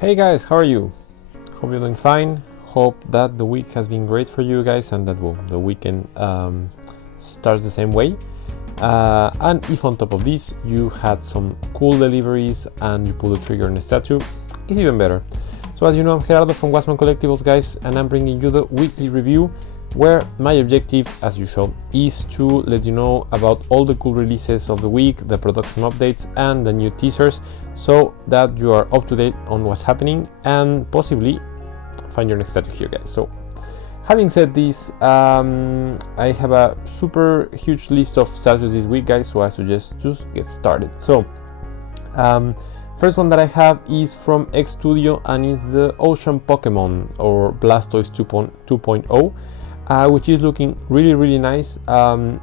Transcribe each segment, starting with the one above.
Hey guys, how are you? Hope you're doing fine. Hope that the week has been great for you guys and that the weekend starts the same way. And if on top of this you had some cool deliveries and you pull the trigger on a statue, it's even better. So as you know, I'm Gerardo from Wasman Collectibles, guys, and I'm bringing you the weekly review where my objective, as usual, is to let you know about all the cool releases of the week, the production updates and the new teasers, so that you are up to date on what's happening and possibly find your next statue here, guys. So having said this, I have a super huge list of statues this week, guys, so I suggest just get started. So first one that I have is from X Studio and it's the Ocean Pokemon, or Blastoise 2.0. Which is looking really nice.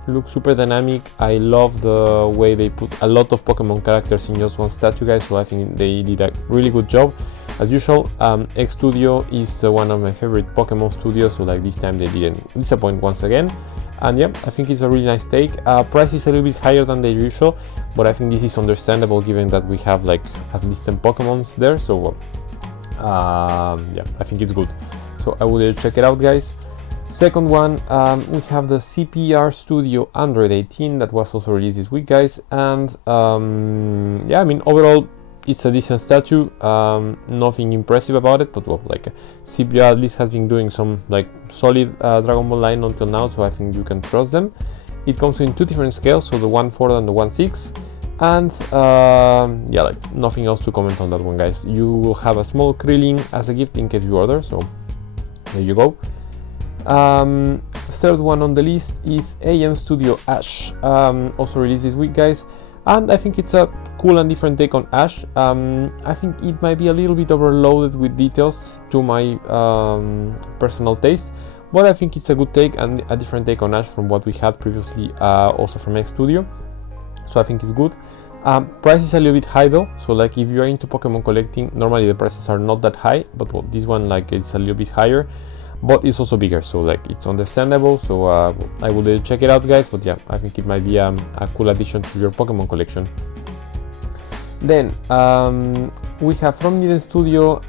Looks super dynamic. I love the way they put a lot of Pokemon characters in just one statue, guys, so I think they did a really good job. As usual, X Studio is one of my favorite Pokemon studios, so like this time they didn't disappoint once again. And yeah, I think it's a really nice take. Price is a little bit higher than the usual, but I think this is understandable given that we have like at least 10 Pokemons there, so yeah, I think it's good. So I will check it out, guys. Second one, we have the CPR Studio Android 18 that was also released this week, guys, and yeah, I mean overall it's a decent statue, nothing impressive about it, but well, like CPR at least has been doing some like solid Dragon Ball line until now, so I think you can trust them. It comes in two different scales, so the 1/4 and the 1/6, and yeah, like nothing else to comment on that one, guys. You will have a small Krillin as a gift in case you order, so there you go. Third one on the list is AM Studio Ash, also released this week, guys, and I think it's a cool and different take on Ash. I think it might be a little bit overloaded with details to my personal taste, but I think it's a good take and a different take on Ash from what we had previously, also from X Studio, so I think it's good. Price is a little bit high though, so like if you are into Pokemon collecting, normally the prices are not that high, but well, this one like it's a little bit higher, but it's also bigger, so like it's understandable. So I will check it out, guys, but yeah, I think it might be a cool addition to your Pokemon collection. Then we have from Niden Studio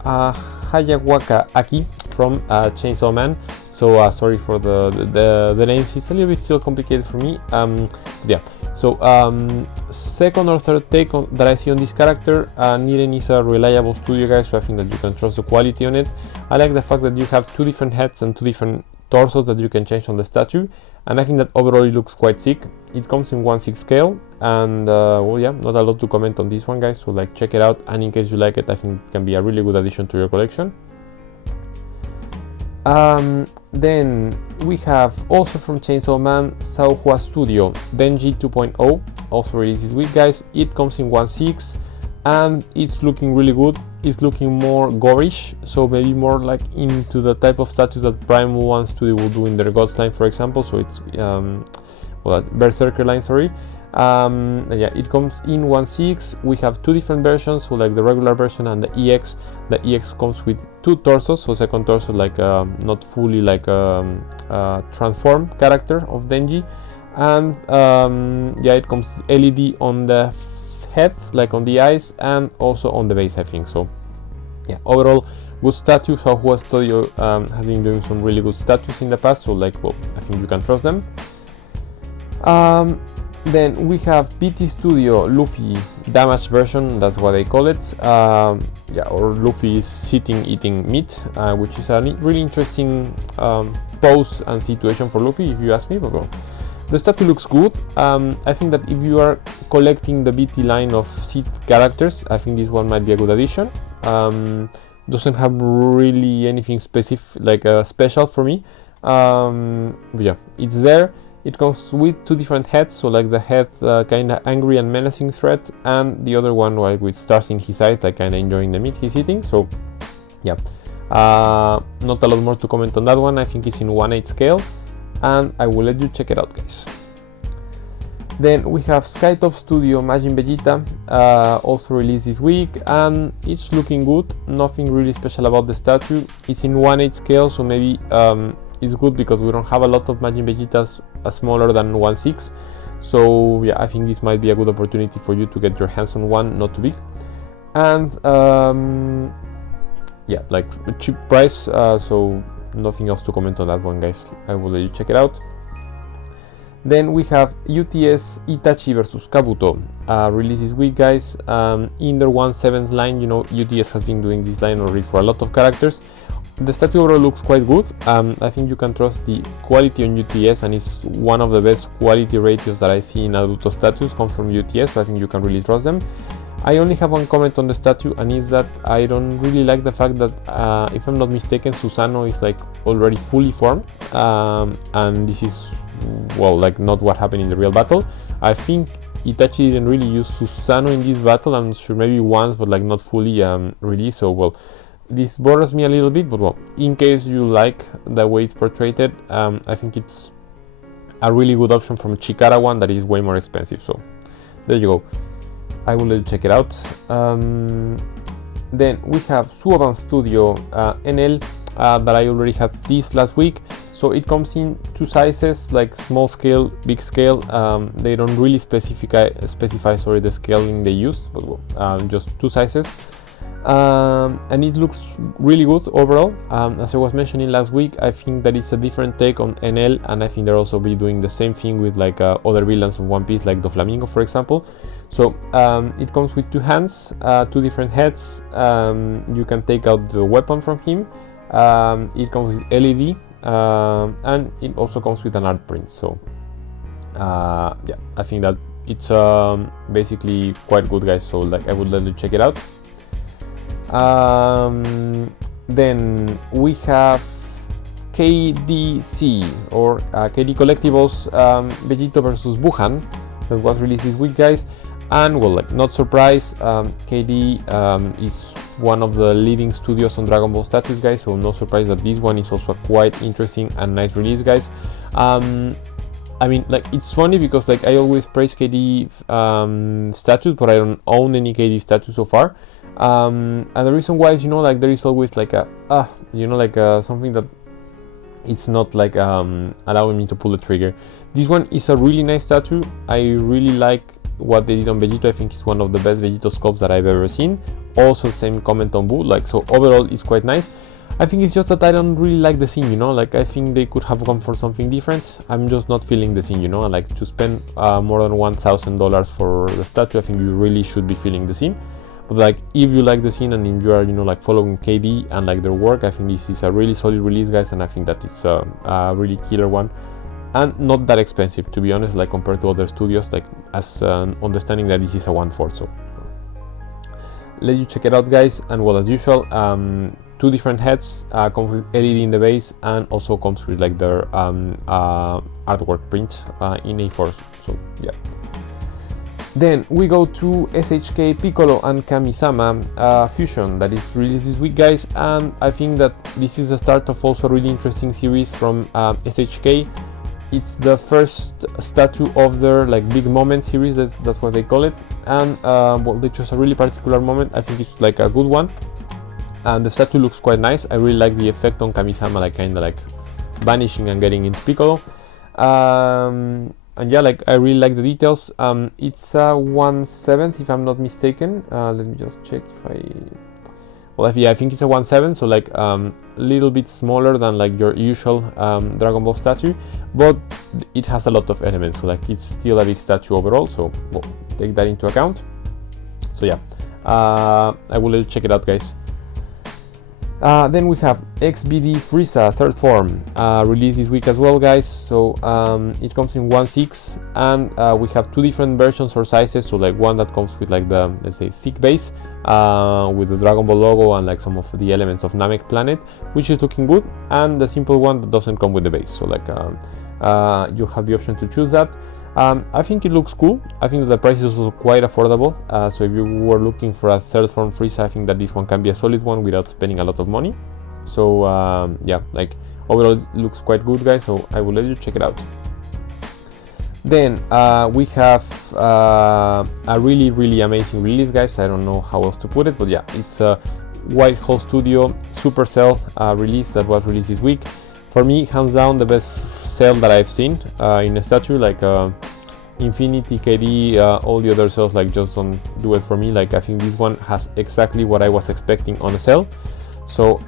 Hayawaka Aki from Chainsaw Man. So sorry for the names, it's a little bit still complicated for me. Yeah, so second or third take that I see on this character. Niden is a reliable studio, guys, so I think that you can trust the quality on it. I like the fact that you have two different heads and two different torsos that you can change on the statue, and I think that overall it looks quite sick. It comes in 1/6 scale, and well, yeah, not a lot to comment on this one, guys, so like check it out, and in case you like it, I think it can be a really good addition to your collection. Then we have also from Chainsaw Man Sauhua Studio Denji 2.0, also released this week, guys. It comes in 1/6 and it's looking really good. It's looking more gorish, so maybe more like into the type of statues that Primal One Studio will do in their Gods line, for example. So it's well, Berserker line, sorry. Yeah, it comes in 1/6. We have two different versions, so like the regular version and the EX. The EX comes with two torsos, so second torso like not fully like transformed character of Denji, and yeah, it comes LED on the head, like on the eyes, and also on the base, I think. So yeah, overall good statue. Sauhua Studio has been doing some really good statues in the past, so like, well, I think you can trust them. Then we have PT Studio Luffy damaged version, that's what they call it. Yeah, or Luffy is sitting eating meat, which is a really interesting pose and situation for Luffy, if you ask me. But well, the statue looks good. I think that if you are collecting the BT line of seat characters, I think this one might be a good addition. Doesn't have really anything specific, like special for me. But yeah, it's there. It comes with two different heads, so like the head kind of angry and menacing threat, and the other one like with stars in his eyes, like kind of enjoying the meat he's eating. So yeah, not a lot more to comment on that one. I think it's in 1/8 scale, and I will let you check it out, guys. Then we have Skytop Studio Majin Vegeta, also released this week, and it's looking good. Nothing really special about the statue. It's in 1/8 scale, so maybe it's good because we don't have a lot of Majin Vegetas smaller than 1/6. So yeah, I think this might be a good opportunity for you to get your hands on one, not too big. And yeah, like a cheap price, so nothing else to comment on that one, guys. I will let you check it out. Then we have UTS Itachi versus Kabuto, released this week, guys. In their 1/7 line, you know, UTS has been doing this line already for a lot of characters. The statue overall looks quite good. I think you can trust the quality on UTS, and it's one of the best quality ratios that I see in Naruto statues comes from UTS, so I think you can really trust them. I only have one comment on the statue, and is that I don't really like the fact that, if I'm not mistaken, Susanoo is like already fully formed, and this is, well, like not what happened in the real battle. I think Itachi didn't really use Susanoo in this battle. I'm sure maybe once, but like not fully really. So, well, this bothers me a little bit, but well, in case you like the way it's portrayed, I think it's a really good option from Chikara one that is way more expensive. So there you go. I will let you check it out. Then we have Suoban Studio NL that I already had this last week. So it comes in two sizes, like small scale, big scale. They don't really specify the scaling they use, but just two sizes. And it looks really good overall. As I was mentioning last week, I think that it's a different take on NL, and I think they'll also be doing the same thing with like other villains of One Piece, like Doflamingo, for example. So it comes with two hands, two different heads. You can take out the weapon from him. It comes with LED, and it also comes with an art print. So yeah, I think that it's basically quite good, guys. So like I would let you check it out. Then we have KDC or KD Collectibles Vegito versus Buhan that was released this week, guys. And well, like not surprised, KD is one of the leading studios on Dragon Ball statues, guys, so no surprise that this one is also a quite interesting and nice release, guys. I mean, like, it's funny because like I always praise KD statues, but I don't own any KD statues so far. And the reason why is, you know, like there is always like a something that it's not like allowing me to pull the trigger. This one is a really nice statue. I really like what they did on Vegito. I think it's one of the best Vegito sculpts that I've ever seen. Also same comment on Boo, like, so overall it's quite nice. I think it's just that I don't really like the scene, you know, like I think they could have gone for something different. I'm just not feeling the scene, you know, like to spend more than $1,000 for the statue, I think you really should be feeling the scene. But like if you like the scene and if you are, you know, like following KD and like their work, I think this is a really solid release, guys, and I think that it's a really killer one. And not that expensive, to be honest, like compared to other studios, like as understanding that this is a 1/4. So let you check it out, guys. And well, as usual, two different heads, comes with LED in the base, and also comes with like their artwork print in A4. So yeah. Then we go to SHK Piccolo and Kamisama Fusion that is released this week, guys, and I think that this is the start of also a really interesting series from SHK. It's the first statue of their like big moment series, that's what they call it, and well, they chose a really particular moment. I think it's like a good one, and the statue looks quite nice. I really like the effect on Kamisama, like kind of like vanishing and getting into Piccolo, and yeah, like I really like the details. It's a 1/7 if I'm not mistaken. Let me just check if I... Well, yeah, I think it's a 1/7, so like a little bit smaller than like your usual Dragon Ball statue, but it has a lot of elements, so like it's still a big statue overall, so well, take that into account. So yeah, I will let you check it out, guys. Then we have XBD Frieza third form released this week as well, guys. So it comes in 1/6, and we have two different versions or sizes. So like one that comes with like the, let's say, thick base with the Dragon Ball logo and like some of the elements of Namek Planet, which is looking good, and the simple one that doesn't come with the base. So like you have the option to choose that. I think it looks cool. I think that the price is also quite affordable. So if you were looking for a third form Frieza, I think that this one can be a solid one without spending a lot of money. So yeah, like overall it looks quite good, guys. So I will let you check it out. Then we have a really amazing release, guys. I don't know how else to put it, but yeah, it's a Whitehall Studio Supercell release that was released this week. For me, hands down, the best cell that I've seen in a statue. Like Infinity, KD, all the other cells like just don't do it for me. Like I think this one has exactly what I was expecting on a cell. So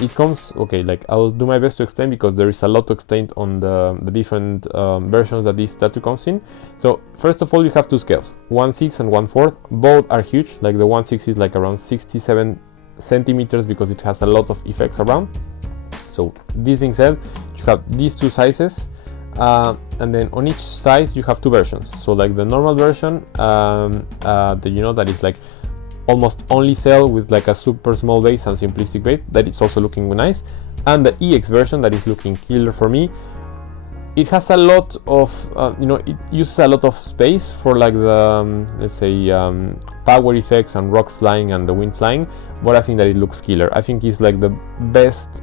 it comes, okay, like I'll do my best to explain because there is a lot to explain on the different versions that this statue comes in. So first of all, you have two scales, 1/6 and 1/4. Both are huge. Like the 1/6 is like around 67 centimeters because it has a lot of effects around. So this being said, you have these two sizes, and then on each size you have two versions. So like the normal version, that is like almost only cell with like a super small base and simplistic base, that is also looking nice, and the EX version that is looking killer for me. It has a lot of it uses a lot of space for like the let's say power effects and rocks flying and the wind flying, but I think that it looks killer. I think it's like the best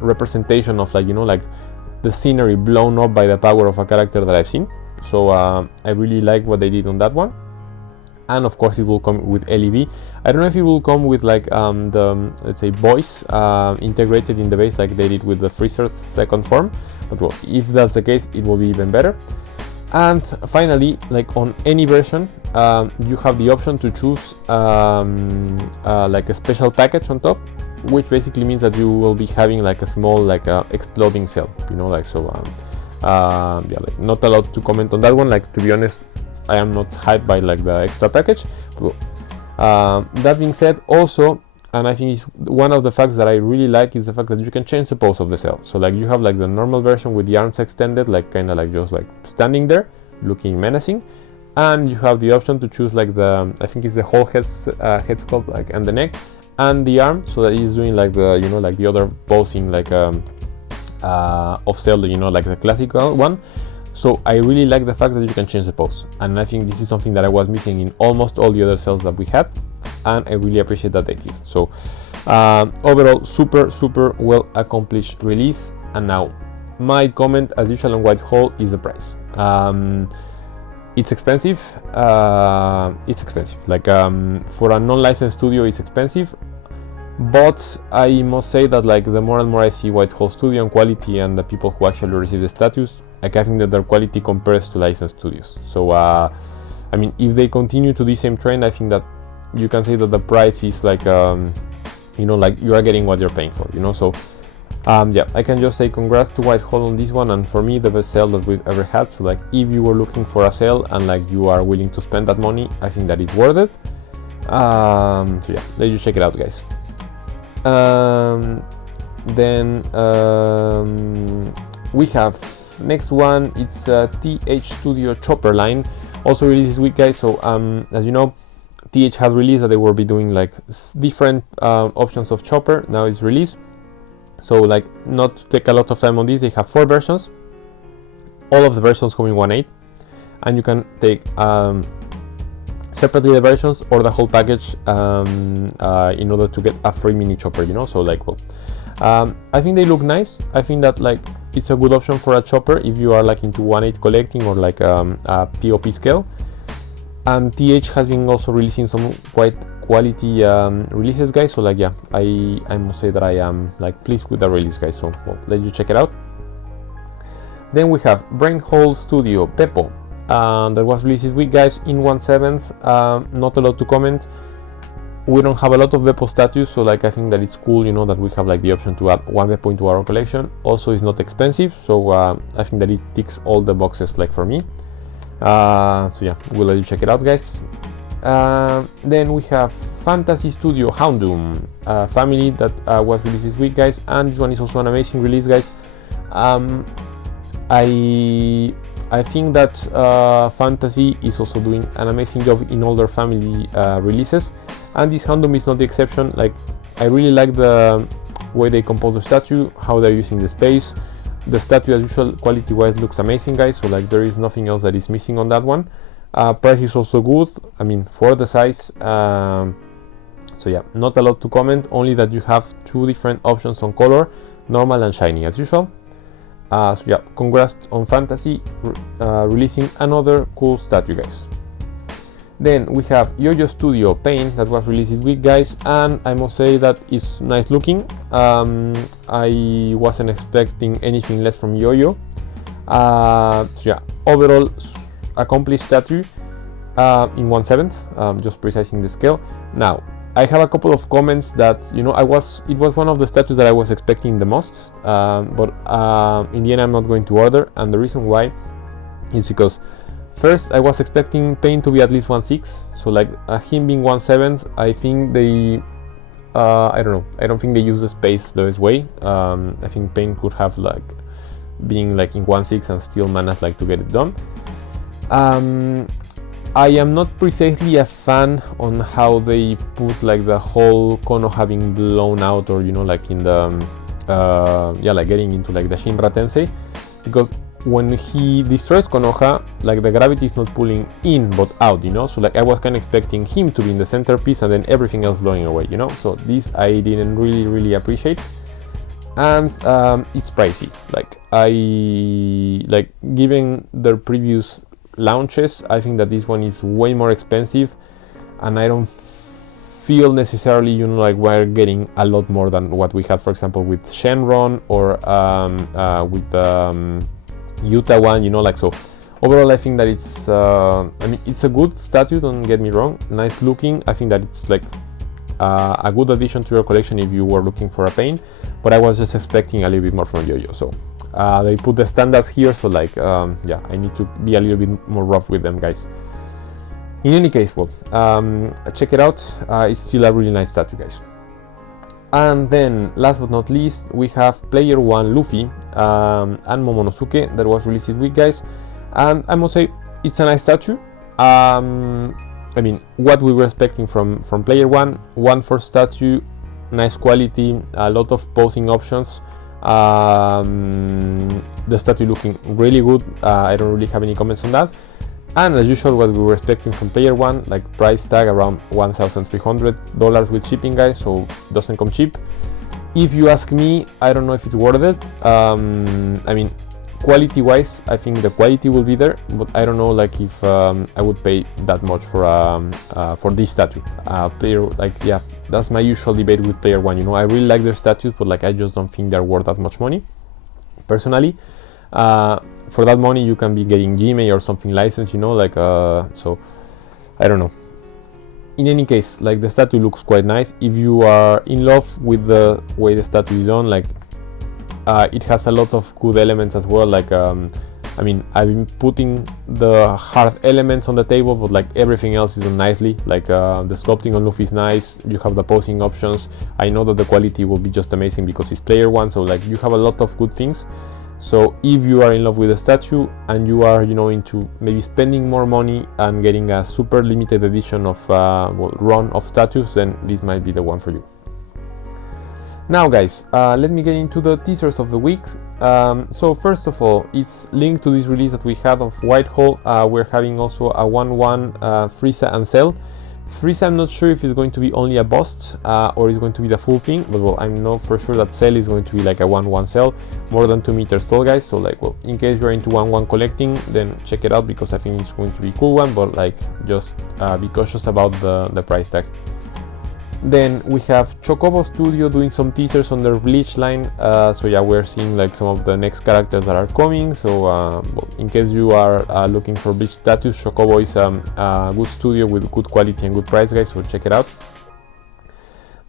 representation of like the scenery blown up by the power of a character that I've seen. So I really like what they did on that one. And of course it will come with LED. I don't know if it will come with like the, let's say, voice integrated in the base like they did with the Freezer second form, but well, if that's the case, it will be even better. And finally, like on any version, you have the option to choose like a special package on top, which basically means that you will be having like a small like exploding cell, like so. Yeah, like not allowed to comment on that one. Like, to be honest, I am not hyped by like the extra package. That being said, also, and I think it's one of the facts that I really like, is the fact that you can change the pose of the cell. So like you have like the normal version with the arms extended, like kind of like just like standing there looking menacing, and you have the option to choose like the, I think it's the whole head sculpt, like, and the neck and the arm, so that he's doing like the like the other posing like of cell, like the classical one. So I really like the fact that you can change the pose, and I think this is something that I was missing in almost all the other cells that we had, and I really appreciate that they did. So overall, super well accomplished release. And now my comment, as usual on Whitehall, is the price. It's expensive. Like for a non-licensed studio, it's expensive. But I must say that like the more and more I see Whitehall Studio and quality and the people who actually receive the status, like I think that their quality compares to licensed studios. So I mean, if they continue to the same trend, I think that you can say that the price is like like you are getting what you're paying for, so yeah, I can just say congrats to Whitehall on this one, and for me the best sale that we've ever had. So like if you were looking for a sale and like you are willing to spend that money, I think that is worth it. So yeah, let you check it out, guys. Then we have next one. It's TH Studio Chopper line, also released this week, guys. So as you know, TH had released that they will be doing like different options of chopper. Now it's released, so like not to take a lot of time on this, they have 4 versions. All of the versions come in 1/8, and you can take separately the versions or the whole package in order to get a free mini chopper, so like, well, I think they look nice. I think that like it's a good option for a chopper if you are like into 1/8 collecting or like a POP scale. And TH has been also releasing some quite quality releases, guys. So like, yeah, I must say that I am like pleased with the release, guys. So well, let you check it out. Then we have Brainhole Studio Beppo, that was released this week, guys, in 1/7. Not a lot to comment. We don't have a lot of Beppo statues, so like I think that it's cool, that we have like the option to add 1 Beppo into our collection. Also, it's not expensive, so I think that it ticks all the boxes like for me. So yeah, we'll let you check it out, guys. Then we have Fantasy Studio Houndoom family that was released this week, guys, and this one is also an amazing release, guys. I think that Fantasy is also doing an amazing job in all their family releases, and this Houndoom is not the exception. Like, I really like the way they compose the statue, how they're using the space. The statue, as usual, quality wise looks amazing, guys, so like there is nothing else that is missing on that one. Price is also good, I mean, for the size. So yeah, not a lot to comment, only that you have 2 different options on color, normal and shiny, as usual. So yeah, congrats on Fantasy releasing another cool statue, guys. Then we have Yo-Yo Studio Paint that was released this week, guys, and I must say that it's nice looking. I wasn't expecting anything less from Yo-Yo. So yeah, overall accomplished statue in 1/7, just precising the scale. Now, I have a couple of comments that, you know, it was one of the statues that I was expecting the most, but in the end I'm not going to order, and the reason why is because first I was expecting paint to be at least 1/6, so like him being 1/7, I think they I don't know, I don't think they use the space the best way. I think paint could have like being like in 1/6 and still manage like to get it done. I am not precisely a fan on how they put like the whole Kono having blown out, or you know, like in the yeah, like getting into like the Shinra Tensei, because when he destroys Konoha, like the gravity is not pulling in but out, you know, so like I was kind of expecting him to be in the centerpiece and then everything else blowing away, you know, so this I didn't really appreciate. And it's pricey, like given their previous launches, I think that this one is way more expensive, and I don't feel necessarily, you know, like we're getting a lot more than what we had, for example, with Shenron or with Utah one, you know, like, so overall I think that it's I mean, it's a good statue, don't get me wrong, nice looking. I think that it's like a good addition to your collection if you were looking for a paint, but I was just expecting a little bit more from Yo-Yo, so they put the standards here, so like yeah, I need to be a little bit more rough with them, guys. In any case, well, check it out, it's still a really nice statue, guys. And then last but not least, we have Player 1 Luffy and Momonosuke that was released this week, guys, and I must say it's a nice statue. I mean, what we were expecting from Player 1, 1/4 statue, nice quality, a lot of posing options, the statue looking really good. I don't really have any comments on that. And as usual, what we were expecting from Player 1, like price tag around $1,300 with shipping, guys, so doesn't come cheap. If you ask me, I don't know if it's worth it. I mean, quality wise, I think the quality will be there, but I don't know like if I would pay that much for this statue. Player, like, yeah, that's my usual debate with Player 1, you know, I really like their statues, but like I just don't think they're worth that much money personally. For that money you can be getting Gmail or something licensed, you know, like so I don't know. In any case, like the statue looks quite nice. If you are in love with the way the statue is done, like it has a lot of good elements as well, like I mean, I've been putting the hard elements on the table, but like everything else is done nicely, like the sculpting on Luffy is nice, you have the posing options. I know that the quality will be just amazing because it's Player 1, so like you have a lot of good things. So if you are in love with the statue and you are, you know, into maybe spending more money and getting a super limited edition of run of statues, then this might be the one for you. Now guys, let me get into the teasers of the week. So first of all, it's linked to this release that we had of Whitehall. We're having also a 1/1 Frieza and Cell. Frieza, I'm not sure if it's going to be only a bust or it's going to be the full thing, but well, I know for sure that Cell is going to be like a 1/1 Cell, more than 2 meters tall, guys. So like, well, in case you're into 1/1 collecting, then check it out because I think it's going to be a cool one, but like just be cautious about the price tag. Then we have Chocobo Studio doing some teasers on their Bleach line. So yeah, we're seeing like some of the next characters that are coming. So well, in case you are looking for Bleach statues, Chocobo is a good studio with good quality and good price, guys, so check it out.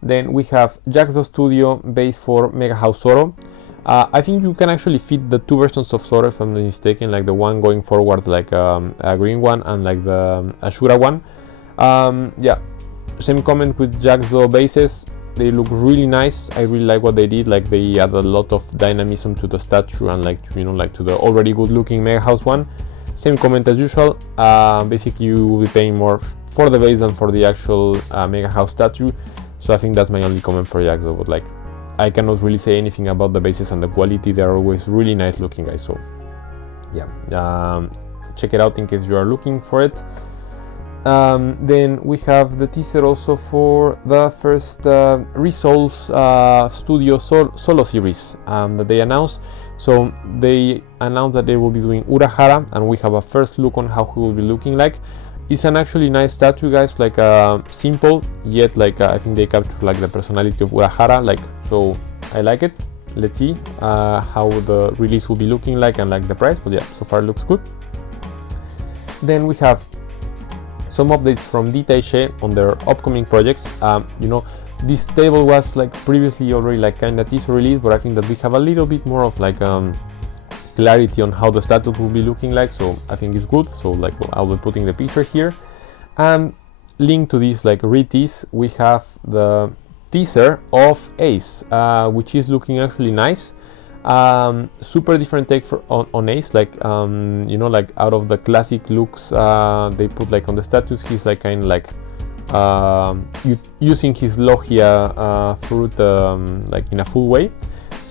Then we have Jaxdo Studio based for Mega House Zoro. I think you can actually fit the 2 versions of Zoro, if I'm not mistaken, like the one going forward, like a green one, and like the Ashura one. Yeah. Same comment with Jaxdo bases, they look really nice. I really like what they did, like they add a lot of dynamism to the statue and like, you know, like to the already good looking Mega House one. Same comment as usual, basically you will be paying more for the base than for the actual Mega House statue, so I think that's my only comment for Jaxdo, but like I cannot really say anything about the bases and the quality. They're always really nice looking, guys, so yeah, check it out in case you are looking for it. Then we have the teaser also for the first Resolve Studio solo series that they announced. So they announced that they will be doing Urahara, and we have a first look on how he will be looking like. It's an actually nice statue, guys, like simple, yet like I think they capture like the personality of Urahara, like, so I like it. Let's see how the release will be looking like and like the price, but yeah, so far it looks good. Then we have some updates from Detache on their upcoming projects. You know, this table was like previously already like kind of teaser release, but I think that we have a little bit more of like clarity on how the status will be looking like, so I think it's good. So like, well, I'll be putting the picture here, and linked to this like re-tease, we have the teaser of Ace, which is looking actually nice. Super different take on Ace, like you know, like out of the classic looks they put like on the status, he's like kind of like using his Logia fruit like in a full way.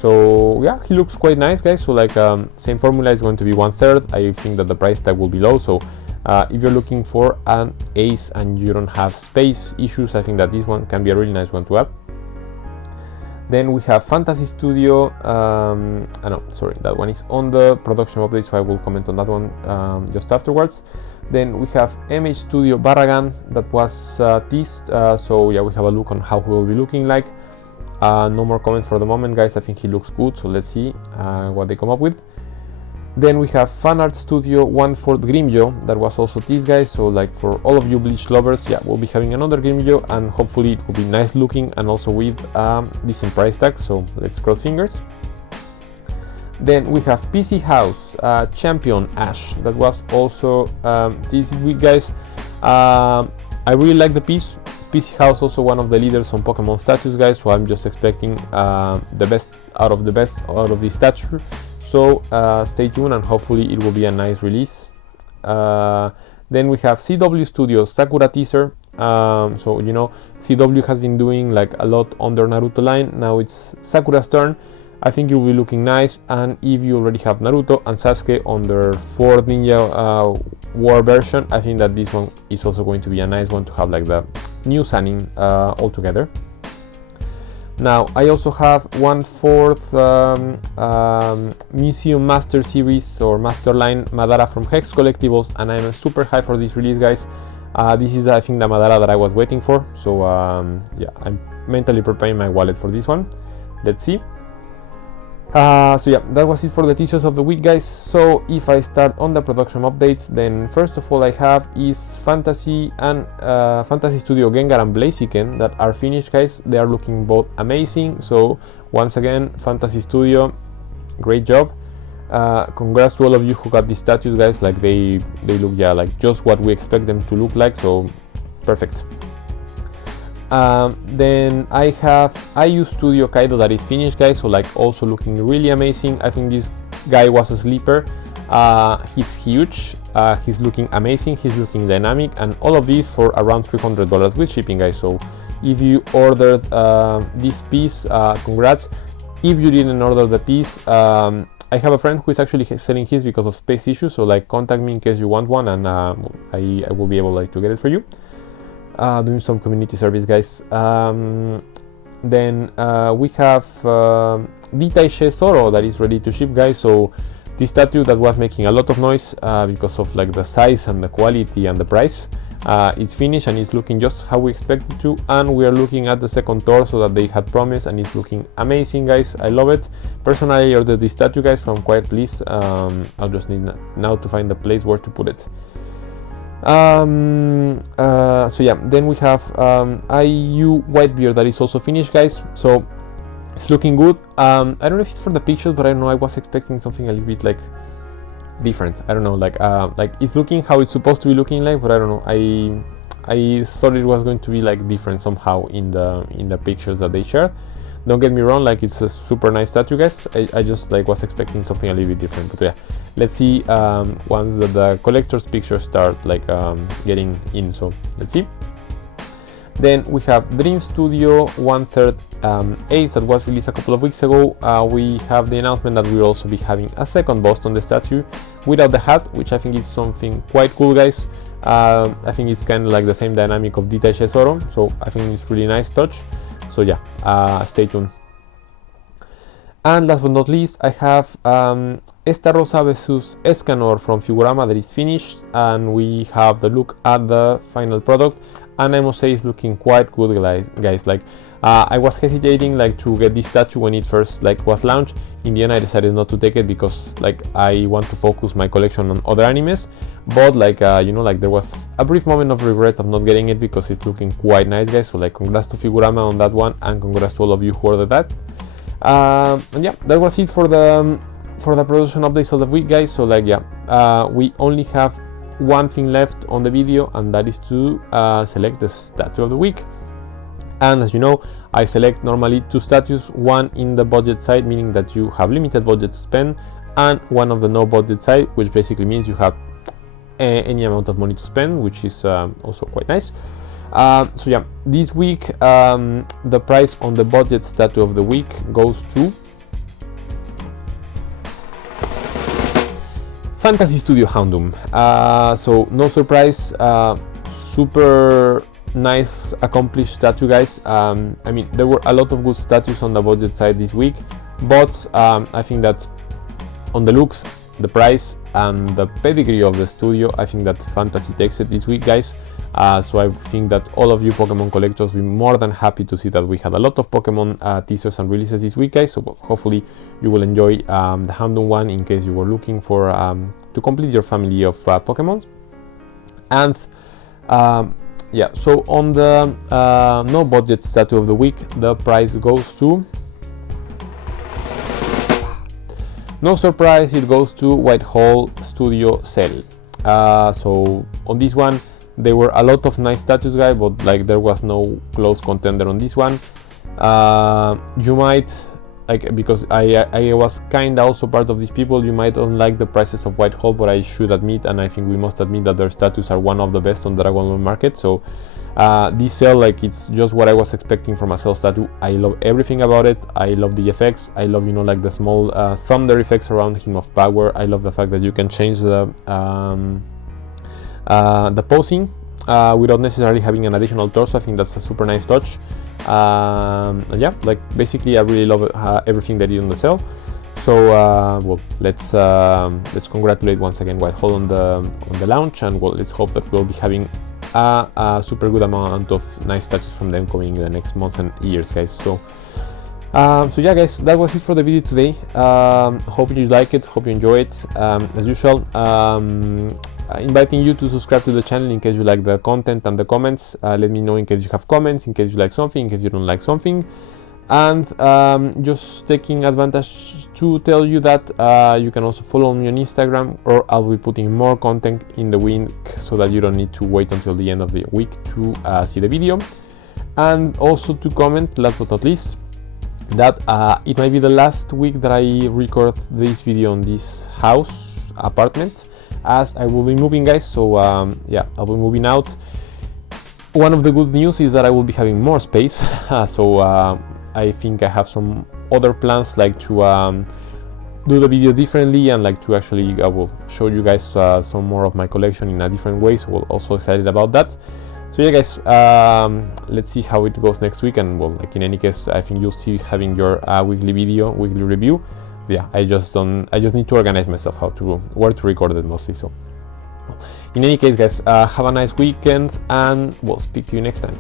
So yeah, he looks quite nice, guys. So like same formula is going to be 1/3. I think that the price tag will be low, so if you're looking for an Ace and you don't have space issues, I think that this one can be a really nice one to add. Then we have Fantasy Studio, no, sorry, that one is on the production update, so I will comment on that one just afterwards. Then we have MH Studio Barragan that was teased, so yeah, we have a look on how he will be looking like. No more comments for the moment, guys. I think he looks good, so let's see what they come up with. Then we have Fan Art Studio 1/4 Grimjo that was also teased, guys. So like for all of you Bleach lovers, yeah, we'll be having another Grimjo, and hopefully it will be nice looking and also with decent price tag. So let's cross fingers. Then we have PC House Champion Ash that was also teased this week, guys. I really like the piece. PC House also one of the leaders on Pokemon status, guys, so I'm just expecting the best out of this stature. So stay tuned and hopefully it will be a nice release. Then we have CW Studios Sakura teaser. So you know, CW has been doing like a lot on their Naruto line. Now it's Sakura's turn. I think it will be looking nice, and if you already have Naruto and Sasuke on their 4th Ninja War version, I think that this one is also going to be a nice one to have like the new Sanin all together. Now I also have 1/4 Museum Master Series or Master Line Madara from Hex Collectibles, and I'm super high for this release, guys. This is I think the Madara that I was waiting for, so yeah, I'm mentally preparing my wallet for this one. Let's see. So yeah, that was it for the teasers of the week, guys. So if I start on the production updates, then first of all I have is Fantasy and Fantasy Studio Gengar and Blaziken that are finished, guys. They are looking both amazing. So once again, Fantasy Studio, great job. Congrats to all of you who got this status, guys. Like they look, yeah, like just what we expect them to look like. So perfect. Then I have IU Studio Kaido that is finished, guys, so like also looking really amazing. I think this guy was a sleeper. He's huge, he's looking amazing, he's looking dynamic, and all of these for around $300 with shipping, guys. So if you ordered this piece, congrats. If you didn't order the piece, I have a friend who is actually selling his because of space issues, so like contact me in case you want one, and I will be able like to get it for you. Doing some community service, guys. Then we have Detache Zoro that is ready to ship, guys. So this statue that was making a lot of noise because of like the size and the quality and the price, it's finished and it's looking just how we expect it to, and we are looking at the second torso that they had promised, and it's looking amazing, guys. I love it. Personally, I ordered this statue, guys, so I'm quite pleased. I'll just need now to find the place where to put it. So yeah, then we have IU Whitebeard that is also finished, guys. So it's looking good. I don't know if it's for the pictures, but I don't know, I was expecting something a little bit like different. I don't know, like it's looking how it's supposed to be looking like, but I don't know, I thought it was going to be like different somehow in the pictures that they shared. Don't get me wrong, like it's a super nice statue, guys. I just like was expecting something a little bit different, but yeah, let's see once the collector's pictures start like getting in. So let's see. Then we have Dream Studio 1/3 Ace that was released a couple of weeks ago. We have the announcement that we'll also be having a second bust on the statue without the hat, which I think is something quite cool, guys. I think it's kind of like the same dynamic of Detache Zoro, so I think it's really nice touch. So yeah, stay tuned. And last but not least, I have Esta Rosa vs Escanor from Figurama that is finished, and we have the look at the final product, and I must say it's looking quite good, guys. Like I was hesitating like to get this statue when it first like was launched. In the end, I decided not to take it because like I want to focus my collection on other animes. But like you know, like there was a brief moment of regret of not getting it because it's looking quite nice, guys. So like congrats to Figurama on that one, and congrats to all of you who ordered that. And yeah, that was it for the production updates of the week, guys. So like yeah, we only have one thing left on the video, and that is to select the statue of the week. And as you know, I select normally 2 statues, one in the budget side, meaning that you have limited budget to spend, and one of the no budget side, which basically means you have any amount of money to spend, which is also quite nice. So yeah, this week the price on the budget statue of the week goes to Fantasy Studio Houndoom. So no surprise, super nice accomplished statue, guys. I mean, there were a lot of good statues on the budget side this week, but I think that on the looks, the price, and the pedigree of the studio, I think that Fantasy takes it this week, guys. So I think that all of you Pokemon collectors will be more than happy to see that we had a lot of Pokemon teasers and releases this week, guys. So hopefully you will enjoy the Houndoom one in case you were looking for to complete your family of Pokemons. And yeah, so on the no budget statue of the week, the price goes to, no surprise, it goes to Whitehall Studio Cell. So on this one, there were a lot of nice statues, guys, but like there was no close contender on this one. You might, like, because I was kinda also part of these people, you might don't like the prices of Whitehall, but I should admit, and I think we must admit, that their statues are one of the best on the Dragon Ball market. So this cell, like, it's just what I was expecting from a cell statue. I love everything about it. I love the effects. I love, you know, like the small thunder effects around him of power. I love the fact that you can change the posing without necessarily having an additional torso. I think that's a super nice touch. And yeah, like basically I really love everything they did on the cell. So well, let's congratulate once again Whitehall on the launch, and well, let's hope that we'll be having a super good amount of nice statues from them coming in the next months and years, guys. So so yeah, guys, that was it for the video today. Hope you like it, hope you enjoy it. As usual, inviting you to subscribe to the channel in case you like the content and the comments. Let me know in case you have comments, in case you like something, in case you don't like something. And just taking advantage to tell you that you can also follow me on Instagram, or I'll be putting more content in the week so that you don't need to wait until the end of the week to see the video. And also to comment, last but not least, that it might be the last week that I record this video on this apartment, as I will be moving, guys. So yeah, I'll be moving out. One of the good news is that I will be having more space. So I think I have some other plans, like to do the video differently, and like to actually I will show you guys some more of my collection in a different way. So we're also excited about that. So yeah, guys, let's see how it goes next week. And well, like in any case, I think you'll see having your weekly review. Yeah, I just need to organize myself where to record it mostly. So in any case, guys, have a nice weekend, and we'll speak to you next time.